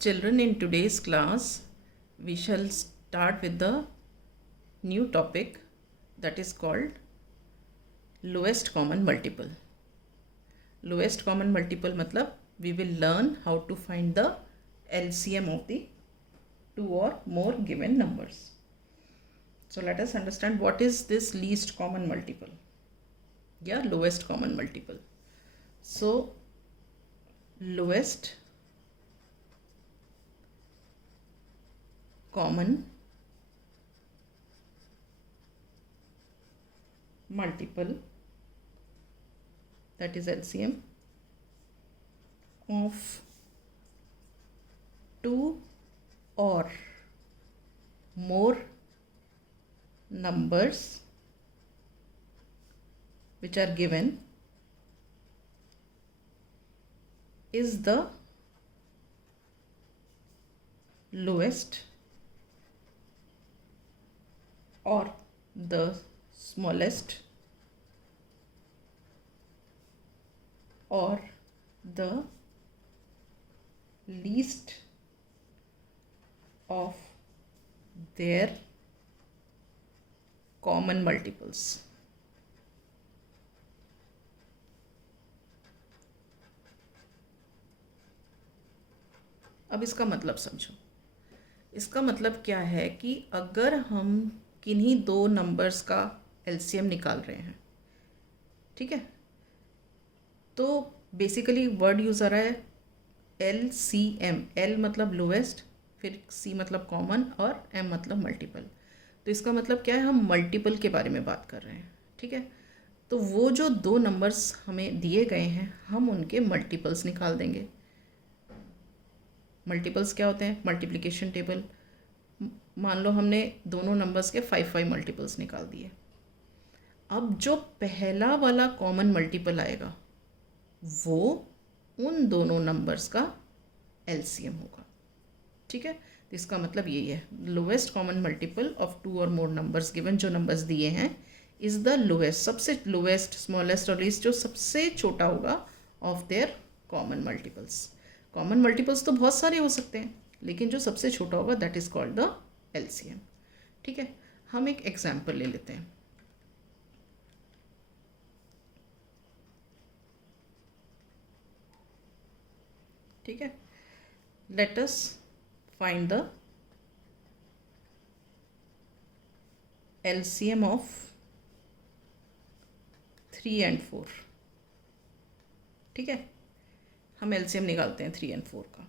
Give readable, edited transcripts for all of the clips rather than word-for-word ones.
Children, in today's class, we shall start with the new topic that is called lowest common multiple. Lowest common multiple मतलब we will learn how to find the LCM of the two or more given numbers. So let us understand what is this least common multiple. Yeah, lowest common multiple. So lowest common multiple, that is LCM, of two or more numbers which are given is the lowest or the smallest or the least of their common multiples. अब इसका मतलब समझो। इसका मतलब क्या है कि अगर हम किन्हीं दो नंबर्स का एलसीएम निकाल रहे हैं, ठीक है, तो बेसिकली वर्ड यूज़ आ रहा है LCM। L मतलब लोवेस्ट, फिर C मतलब कॉमन और M मतलब मल्टीपल। तो इसका मतलब क्या है, हम मल्टीपल के बारे में बात कर रहे हैं, ठीक है। तो वो जो दो नंबर्स हमें दिए गए हैं, हम उनके मल्टीपल्स निकाल देंगे। मल्टीपल्स क्या होते हैं? Multiplication table. मान लो हमने दोनों नंबर्स के 5 मल्टीपल्स निकाल दिए। अब जो पहला वाला कॉमन मल्टीपल आएगा वो उन दोनों नंबर्स का एलसीएम होगा, ठीक है। तो इसका मतलब यही है, lowest common multiple of two और मोर नंबर्स गिवन, जो नंबर्स दिए हैं, इज़ द लोवेस्ट, सबसे लोवेस्ट, स्मॉलेस्ट और लीस्ट, जो सबसे छोटा होगा of their common multiples. Common multiples तो बहुत सारे हो सकते हैं, लेकिन जो सबसे छोटा होगा that is called the LCM, ठीक है। हम एक एग्जाम्पल ले लेते हैं। ठीक है, let us find the LCM of 3 and 4, ठीक है। हम LCM निकालते हैं 3 and 4 का।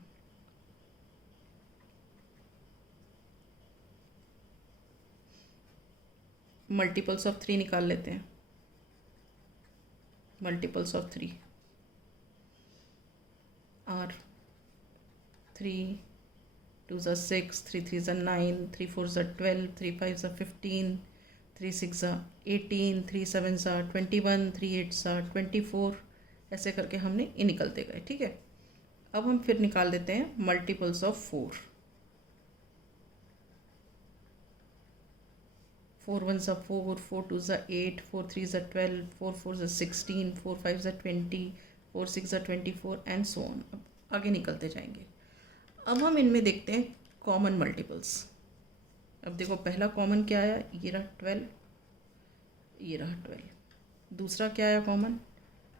मल्टीपल्स ऑफ 3 निकाल लेते हैं। मल्टीपल्स ऑफ 3 आर 3 2 ज़ा 6, 3 3 ज़ा 9, 3 4 ज़ा 12, 3 5 ज़ा 15, 3 6 ज़ा 18, 3 7 ज़ा 21, 3 8 ज़ा 24, ऐसे करके हमने ये निकलते गए, ठीक है। अब हम फिर निकाल देते हैं मल्टीपल्स ऑफ 4। 4 1 ज़ा 4, 4 2 ज़ा 8, 4 3 ज़ा 12, 4 4 ज़ा 16, 4 5 ज़ा 20, 4 6 ज़ा 24 एंड सो ऑन। अब आगे निकलते जाएंगे। अब हम इनमें देखते हैं कॉमन मल्टीपल्स। अब देखो, पहला कॉमन क्या आया, ये रहा 12, ये रहा 12। दूसरा क्या आया कॉमन,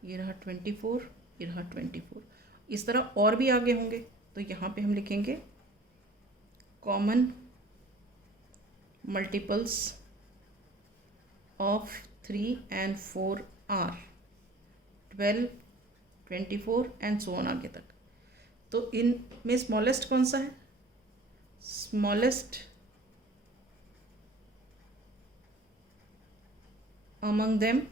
ये रहा 24, ये रहा 24। इस तरह और भी आगे होंगे, तो यहाँ पे हम लिखेंगे common multiples of 3 and 4 are 12, 24 and so on आगे तक। तो इनमें स्मॉलेस्ट कौन सा है? स्मॉलेस्ट अमंग देम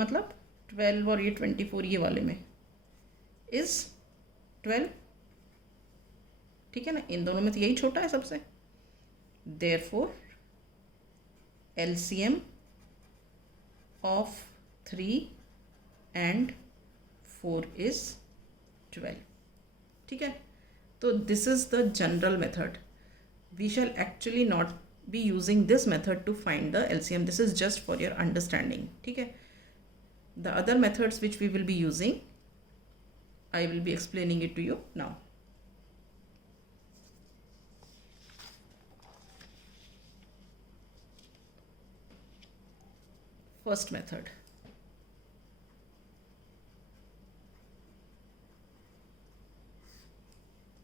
मतलब 12 और ये 24, ये वाले में इज 12, ठीक है ना। इन दोनों में तो यही छोटा है सबसे। Therefore LCM of 3 and 4 is 12, ठीक है। तो this is the general method. We shall actually not be using this method to find the LCM. This is just for your understanding, ठीक है। The other methods which we will be using, I will be explaining it to you now. First method.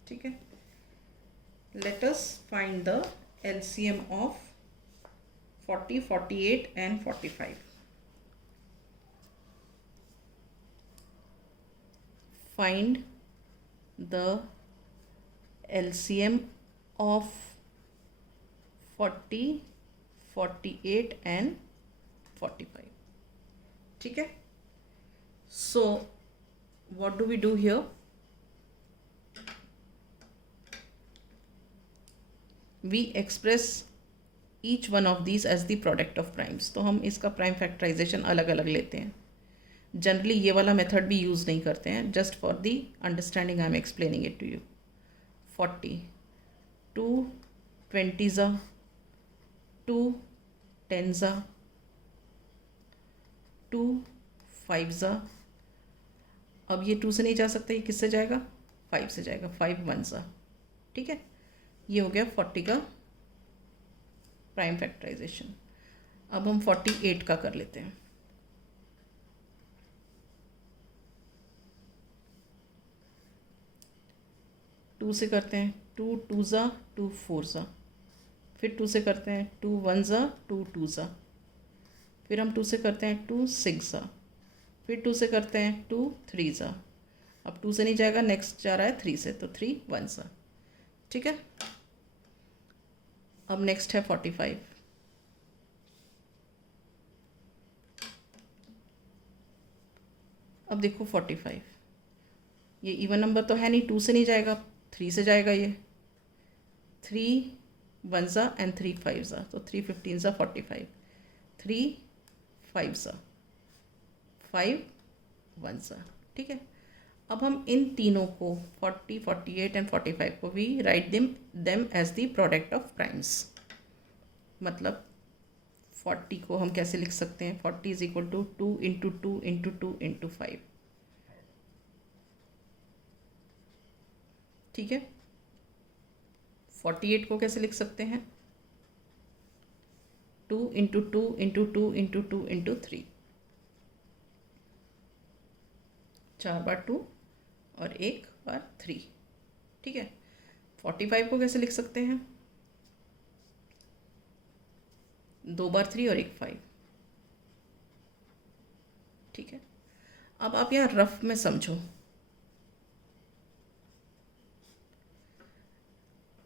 ठीक है, let us find the LCM of 40, 48 and 45. Find the LCM of 40, 48 and 45. ठीक है, so what do we do here? We express each one of these as the product of primes. तो हम इसका prime factorisation अलग अलग लेते हैं. Generally ये वाला मेथड भी यूज़ नहीं करते हैं. Just for the understanding I am explaining it to you. 40, 2 20s, 2 10s, 2 5s. अब ये 2 से नहीं जा सकता, ये किससे जाएगा? 5 से जाएगा. 5 1s. ठीक है, ये हो गया 40 का प्राइम फैक्टराइजेशन. अब हम 48 का कर लेते हैं. टू से करते हैं 2 2s, 2 4s. फिर 2 से करते हैं 2 1s, 2 2s. फिर हम 2 से करते हैं 2 6s. फिर 2 से करते हैं 2 3s. अब 2 से नहीं जाएगा, नेक्स्ट जा रहा है 3 से, तो 3 1s. ठीक है, अब नेक्स्ट है 45. अब देखो 45, ये इवन नंबर तो है नहीं, 2 से नहीं जाएगा, 3 से जाएगा. ये 3 1s एंड 3 5s, तो 3 15s 45. 3 5s, 5 1s. ठीक है, अब हम इन तीनों को 40, 48 एंड 45 को भी write them as the product of primes. मतलब 40 को हम कैसे लिख सकते हैं? 40 is equal to 2 into 2 into 2 into 5. ठीक है, 48 को कैसे लिख सकते हैं? 2 इंटू 2 इंटू 2 इंटू 2 इंटू 3. 4 बार 2 और 1 बार 3. ठीक है, 45 को कैसे लिख सकते हैं? 2 बार 3 और 1 5. ठीक है, अब आप यहाँ रफ में समझो.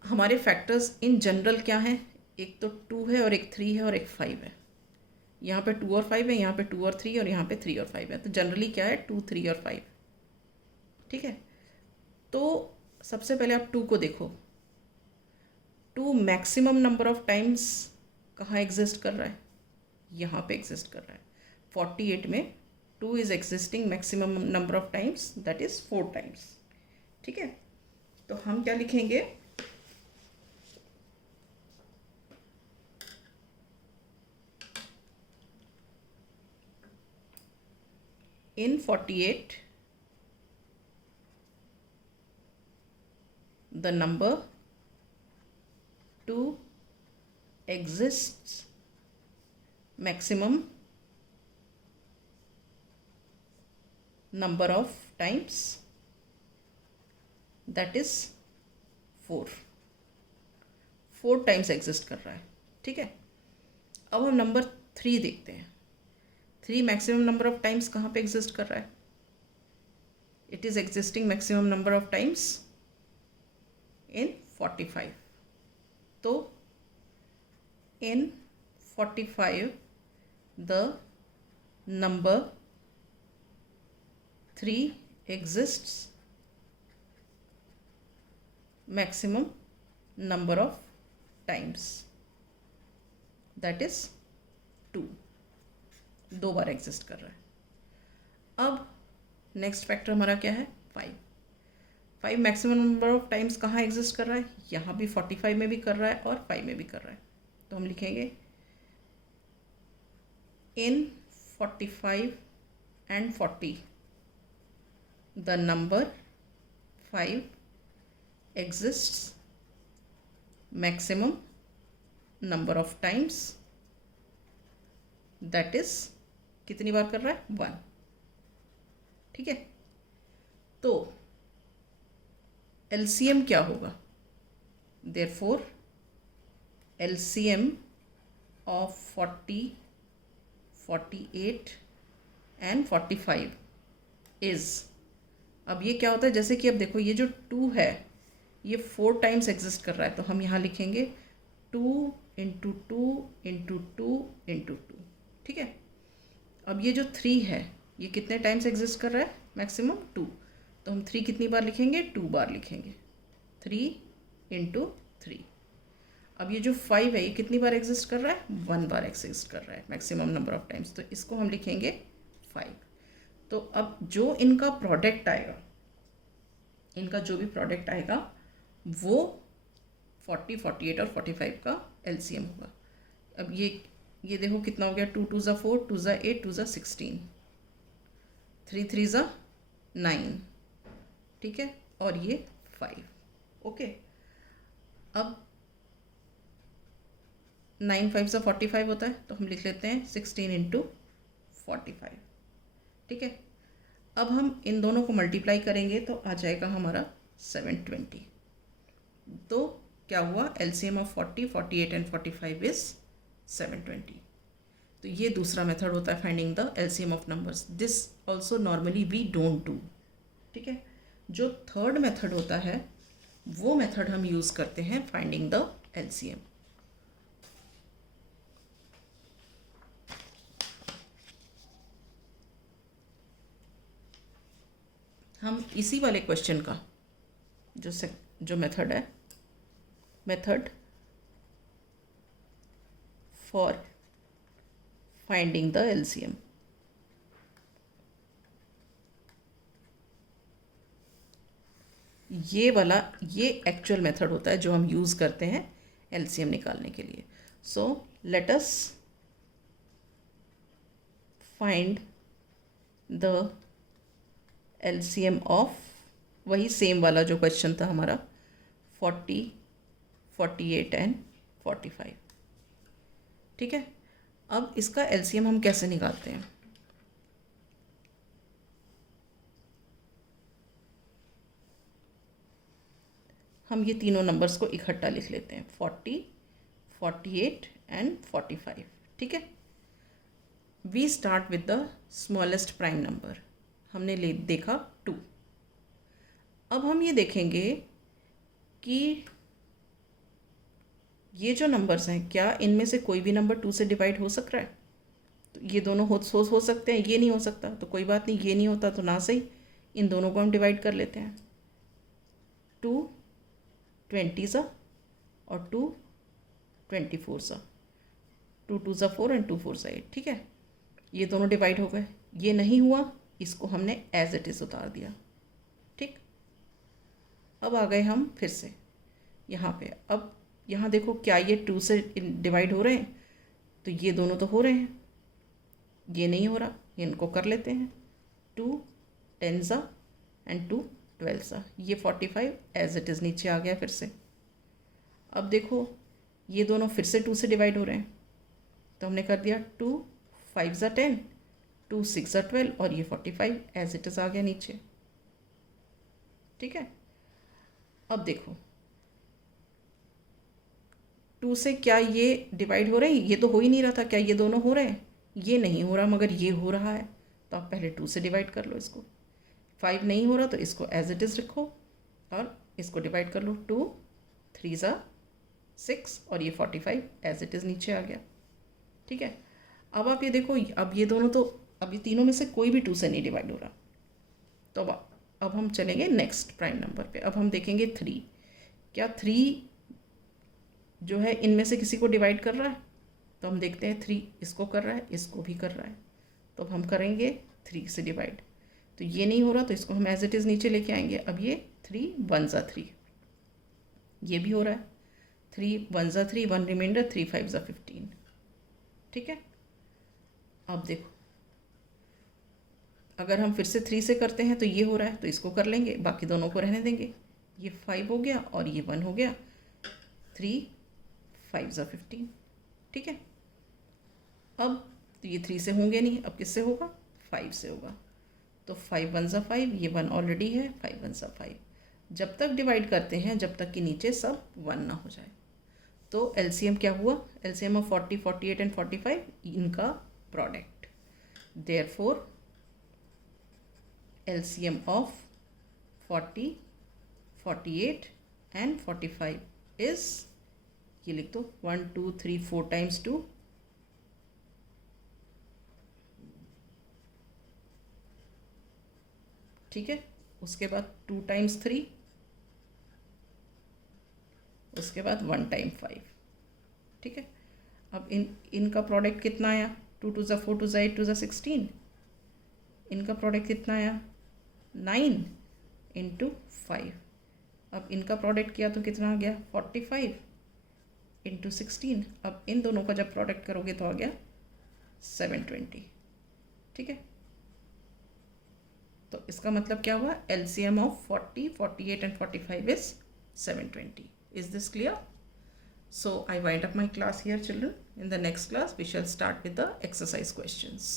हमारे फैक्टर्स इन जनरल क्या हैं? एक तो 2 है और एक 3 है और एक 5 है. यहाँ पे 2 और 5 है, यहाँ पे 2 और 3 और यहाँ पे 3 और 5 है. तो जनरली क्या है? 2 3 और 5. ठीक है, तो सबसे पहले आप 2 को देखो. 2 मैक्सिमम नंबर ऑफ टाइम्स कहाँ एग्जिस्ट कर रहा है? यहाँ पे एग्जिस्ट कर रहा है. 48 में 2 is existing maximum number of times, that is 4 times. ठीक है, तो हम क्या लिखेंगे? In 48, the number 2 exists maximum number of times, that is 4. 4 times exist कर रहा है. ठीक है, अब हम नंबर 3 देखते हैं. 3 मैक्सिमम नंबर ऑफ टाइम्स कहाँ पे एग्जिस्ट कर रहा है? It is existing maximum number of times in 45. तो इन 45 the number 3 exists maximum number of times, that is 2. 2 bar exist कर रहा है. अब नेक्स्ट फैक्टर हमारा क्या है? 5. 5 मैक्सिमम नंबर ऑफ टाइम्स कहाँ एग्जिस्ट कर रहा है? यहाँ भी 45 में भी कर रहा है और 5 में भी कर रहा है. तो हम लिखेंगे इन 45 and 40 the number 5 exists maximum number of times, that is कितनी बार कर रहा है 1। ठीक है, तो LCM क्या होगा? Therefore LCM of 40, 48 and 45 is, अब ये क्या होता है, जैसे कि अब देखो ये जो 2 है ये 4 टाइम्स एग्जिस्ट कर रहा है, तो हम यहाँ लिखेंगे 2 इंटू 2 इंटू 2 इंटू 2। ठीक है, अब ये जो 3 है ये कितने टाइम्स एग्जिस्ट कर रहा है? मैक्सिमम 2, तो हम 3 कितनी बार लिखेंगे? 2 बार लिखेंगे, 3 इंटू 3। अब ये जो 5 है ये कितनी बार एग्जिस्ट कर रहा है? 1 बार एग्जिस्ट कर रहा है मैक्सिमम नंबर ऑफ टाइम्स, तो इसको हम लिखेंगे 5। तो अब जो इनका प्रोडक्ट आएगा, इनका जो भी प्रोडक्ट आएगा वो 40, 48 और 45 का LCM होगा। अब ये देखो कितना हो गया, 2 2 ज़ा 4, 2 ज़ा 8, 2 ज़ा 16, 3 3 ज़ा 9। ठीक है, और ये 5। ओके, अब 9 5 ज़ा 45 होता है, तो हम लिख लेते हैं 16 इंटू 45। ठीक है, अब हम इन दोनों को मल्टीप्लाई करेंगे तो आ जाएगा हमारा 720। तो क्या हुआ? LCM of 40, 48 and 45 is 720। तो ये दूसरा मेथड होता है finding the LCM of numbers. This also normally we don't do. ठीक है, जो थर्ड मेथड होता है वो मेथड हम यूज़ करते हैं फाइंडिंग द LCM। हम इसी वाले क्वेश्चन का जो मेथड है, method for finding the LCM, ये वाला ये एक्चुअल मेथड होता है जो हम यूज़ करते हैं LCM निकालने के लिए। So let us find the LCM of, वही सेम वाला जो क्वेश्चन था हमारा, 40, 48 एंड 45। ठीक है, अब इसका LCM हम कैसे निकालते हैं? हम ये तीनों नंबर्स को इकट्ठा लिख लेते हैं, 40, 48 एंड 45। ठीक है, we start with the smallest prime number, हमने देखा 2। अब हम ये देखेंगे कि ये जो नंबर्स हैं क्या इनमें से कोई भी नंबर 2 से डिवाइड हो सक रहा है? तो ये दोनों हो सकते हैं, ये नहीं हो सकता, तो कोई बात नहीं, ये नहीं होता तो ना सही, इन दोनों को हम डिवाइड कर लेते हैं। 2 20 सा और 2 24 सा, 2 2 सा 4 एंड 2 4 सा 8। ठीक है, ये दोनों डिवाइड हो गए। ये नहीं हुआ, इसको हमने एज इट इज़ उतार दिया। ठीक, अब आ गए हम फिर से यहाँ पे। अब यहाँ देखो क्या ये 2 से डिवाइड हो रहे हैं? तो ये दोनों तो हो रहे हैं, ये नहीं हो रहा, इनको कर लेते हैं। 2 10 सा एंड 2 12 सा, ये 45 एज इट इज़ नीचे आ गया फिर से। अब देखो ये दोनों फिर से 2 से डिवाइड हो रहे हैं, तो हमने कर दिया 2 5 सा 10, 2 6 सा 12 और ये 45 एज इट इज़ आ गया नीचे। ठीक है, अब देखो 2 से क्या ये डिवाइड हो रहे हैं? ये तो हो ही नहीं रहा था, क्या ये दोनों हो रहे हैं? ये नहीं हो रहा, मगर ये हो रहा है, तो आप पहले 2 से डिवाइड कर लो इसको। 5 नहीं हो रहा तो इसको एज इट इज़ रखो और इसको डिवाइड कर लो। 2 3 सा 6 और ये 45 एज इट इज़ नीचे आ गया। ठीक है, अब आप ये देखो, अब ये दोनों तो, अब ये तीनों में से कोई भी 2 से नहीं डिवाइड हो रहा, तो अब हम चलेंगे नेक्स्ट प्राइम नंबर पे। अब हम देखेंगे 3, क्या 3 जो है इनमें से किसी को डिवाइड कर रहा है? तो हम देखते हैं 3 इसको कर रहा है, इसको भी कर रहा है, तो अब हम करेंगे 3 से डिवाइड। तो ये नहीं हो रहा तो इसको हम एज इट इज़ नीचे लेके आएंगे। अब ये 3 1 सा 3, ये भी हो रहा है, 3 1 सा 3, 1 रिमाइंडर, 3 5 सा 15। ठीक है, अब देखो अगर हम फिर से 3 से करते हैं तो ये हो रहा है, तो इसको कर लेंगे, बाकी दोनों को रहने देंगे। ये 5 हो गया और ये 1 हो गया। 3 5 ज़ा 15, ठीक है। अब तो ये 3 से होंगे नहीं, अब किससे होगा? 5 से होगा। तो 5 1 ज़ा 5, ये 1 ऑलरेडी है, 5 1 ज़ा 5। जब तक डिवाइड करते हैं जब तक कि नीचे सब 1 ना हो जाए। तो एलसीएम क्या हुआ? एलसीएम ऑफ 40 48 एंड 45, इनका product. Therefore LCM of 40 48 and 45 is, ये लिख दो 1 2 3 4 times 2, ठीक है। उसके बाद 2 times 3, उसके बाद 1 टाइम 5, ठीक है। अब इनका प्रोडक्ट कितना आया? 2 2 ज़ा 4 2 ज़ा 8 2 ज़ा 16। इनका प्रोडक्ट कितना आया? 9 इंटू 5। अब इनका प्रोडक्ट किया तो कितना आ गया? 45 इंटू 16। अब इन दोनों का जब प्रोडक्ट करोगे तो आ गया 720, ठीक है। तो इसका मतलब क्या हुआ? LCM of 40 48 and 45 is 720. Is this clear? So I wind up my class here, children. In the next class we shall start with the exercise questions.